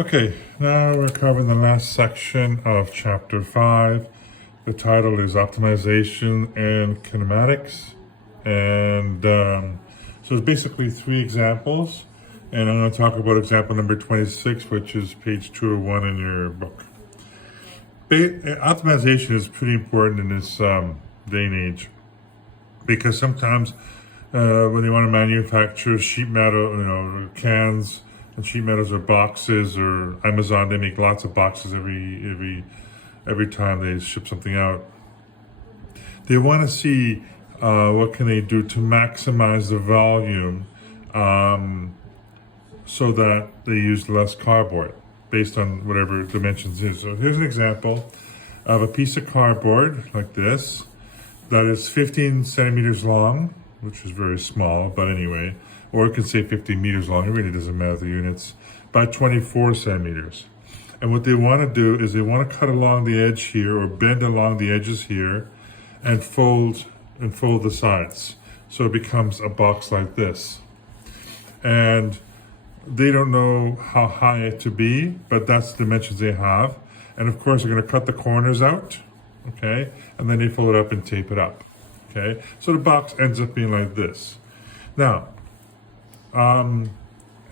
Okay, now we're covering the last section of chapter 5. The title is Optimization and Kinematics. And so it's basically 3 examples. And I'm going to talk about example number 26, which is page 201 in your book. Optimization is pretty important in this day and age because sometimes when they want to manufacture sheet metal, cans, and sheet metals or boxes, or Amazon, they make lots of boxes every time they ship something out. They want to see what can they do to maximize the volume so that they use less cardboard based on whatever dimensions is. So here's an example of a piece of cardboard like this that is 15 centimeters long, which is very small, but anyway, or it could say 15 meters long, it really doesn't matter the units, by 24 centimeters. And what they want to do is they want to cut along the edge here or bend along the edges here and fold the sides. So it becomes a box like this. And they don't know how high it to be, but that's the dimensions they have. And of course, they're going to cut the corners out, okay? And then they fold it up and tape it up, okay? So the box ends up being like this. Now, and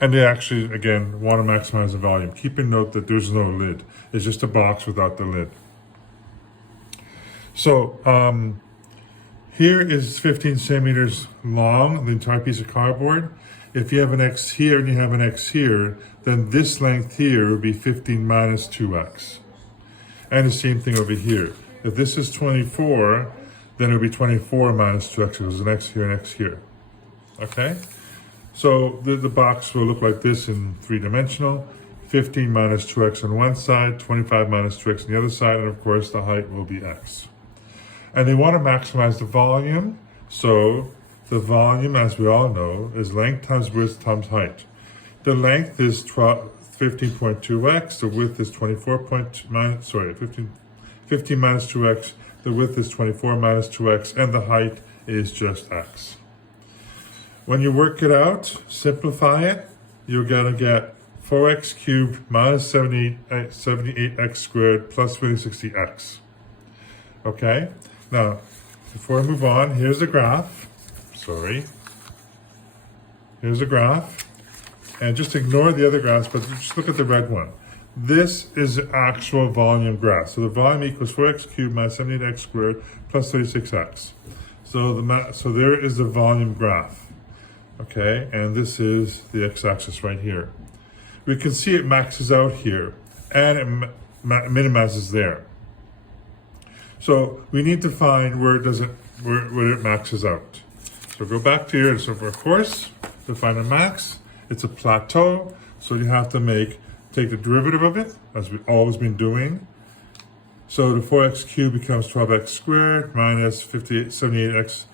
they actually, again, want to maximize the volume. Keep in note that there's no lid. It's just a box without the lid. So here is 15 centimeters long, the entire piece of cardboard. If you have an X here and you have an X here, then this length here would be 15 minus 2X. And the same thing over here. If this is 24, then it would be 24 minus 2X. There's an X here and X here. Okay? So the box will look like this in 3-dimensional. 15 minus 2X on one side, 25 minus 2X on the other side, and of course the height will be X. And they want to maximize the volume, so the volume, as we all know, is length times width times height. The length is 15.2x, the width is 15 minus 2x, the width is 24 minus 2x, and the height is just x. When you work it out, simplify it, you're going to get 4x cubed minus 78x squared plus 360x. Okay? Now, before I move on, here's the graph. Here's a graph, and just ignore the other graphs, but just look at the red one. This is the actual volume graph. So the volume equals 4x cubed minus 78x squared plus 36x. So there is the volume graph. Okay, and this is the x-axis right here. We can see it maxes out here, and it minimizes there. So we need to find where it maxes out. So go back to here. So of course, to find a max, it's a plateau. So you have to take the derivative of it, as we've always been doing. So the 4x cubed becomes 12x squared minus 78x.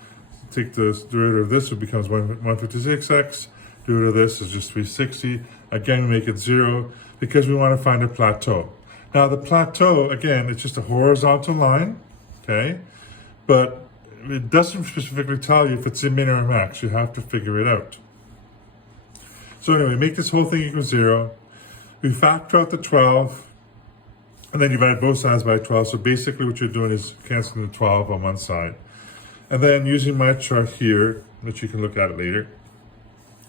Take the derivative of this, it becomes 156x. Derivative of this is just 360. Again, we make it 0 because we want to find a plateau. Now the plateau, again, it's just a horizontal line, okay? But it doesn't specifically tell you if it's a min or a max. You have to figure it out. So anyway, make this whole thing equal 0. We factor out the 12, and then you divide both sides by 12. So basically what you're doing is canceling the 12 on one side. And then using my chart here, which you can look at it later,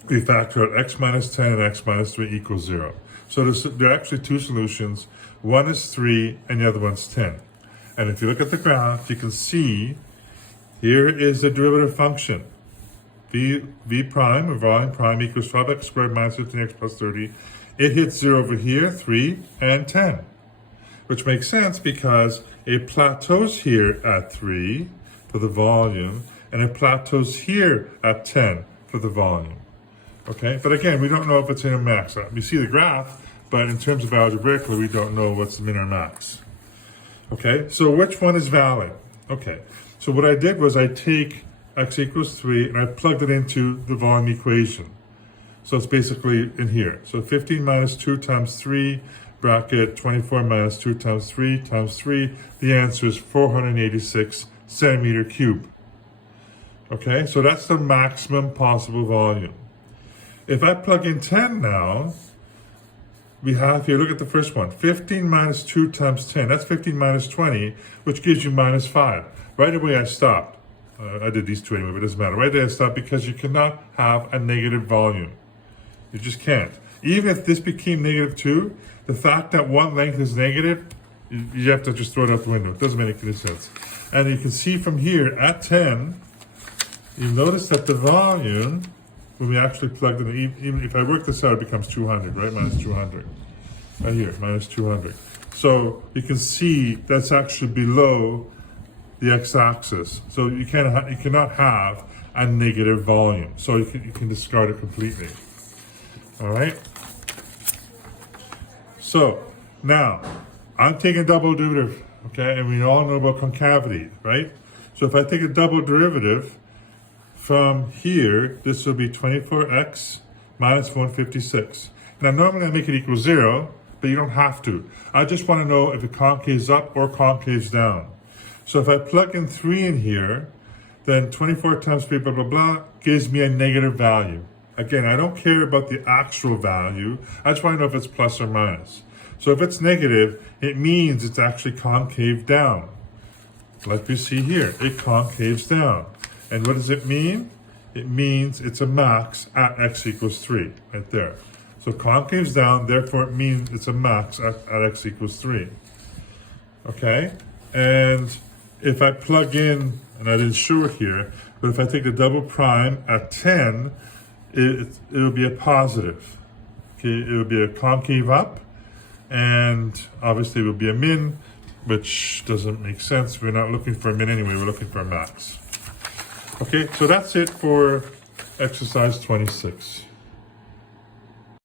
we factor out x minus 10 and x minus 3 equals 0. So there are actually 2 solutions. One is 3 and the other one's 10. And if you look at the graph, you can see here is the derivative function. V prime, or volume prime, equals 12x squared minus 15x plus 30. It hits 0 over here, 3, and 10. Which makes sense because it plateaus here at 3 for the volume, and it plateaus here at 10 for the volume. Okay, but again, we don't know if it's in or max. We see the graph, but in terms of algebraically, we don't know what's the min or max. Okay, so which one is valid? Okay, so what I did was I take x equals 3 and I plugged it into the volume equation. So it's basically in here. So 15 minus 2 times 3, bracket 24 minus 2 times 3 times 3. The answer is 486 centimeter cube. Okay, so that's the maximum possible volume. If I plug in 10 now, we have here, look at the first one, 15 minus 2 times 10. That's 15 minus 20, which gives you minus 5. Right away I stopped. I did these two anyway, but it doesn't matter. Right there I stopped because you cannot have a negative volume. You just can't. Even if this became negative 2, the fact that one length is negative, you have to just throw it out the window. It doesn't make any sense. And you can see from here, at 10, you notice that the volume, when we actually plugged in, even if I work this out, it becomes 200, right? Minus 200. Right here, minus 200. So you can see that's actually below the x-axis. So you cannot have a negative volume. So you can discard it completely. All right? So now, I'm taking double derivative, okay? And we all know about concavity, right? So if I take a double derivative, from here, this will be 24x minus 156. Now, normally I make it equal 0, but you don't have to. I just want to know if it concaves up or concaves down. So if I plug in 3 in here, then 24 times 3, blah, blah, blah, gives me a negative value. Again, I don't care about the actual value. I just want to know if it's plus or minus. So if it's negative, it means it's actually concave down. Like we see here, it concaves down. And what does it mean? It means it's a max at x equals 3, right there. So concaves down, therefore it means it's a max at x equals 3. Okay? And if I plug in, and I didn't show it here, but if I take the double prime at 10, it'll be a positive. Okay? It will be a concave up, and obviously it will be a min, which doesn't make sense. We're not looking for a min anyway, we're looking for a max. Okay, so that's it for exercise 26.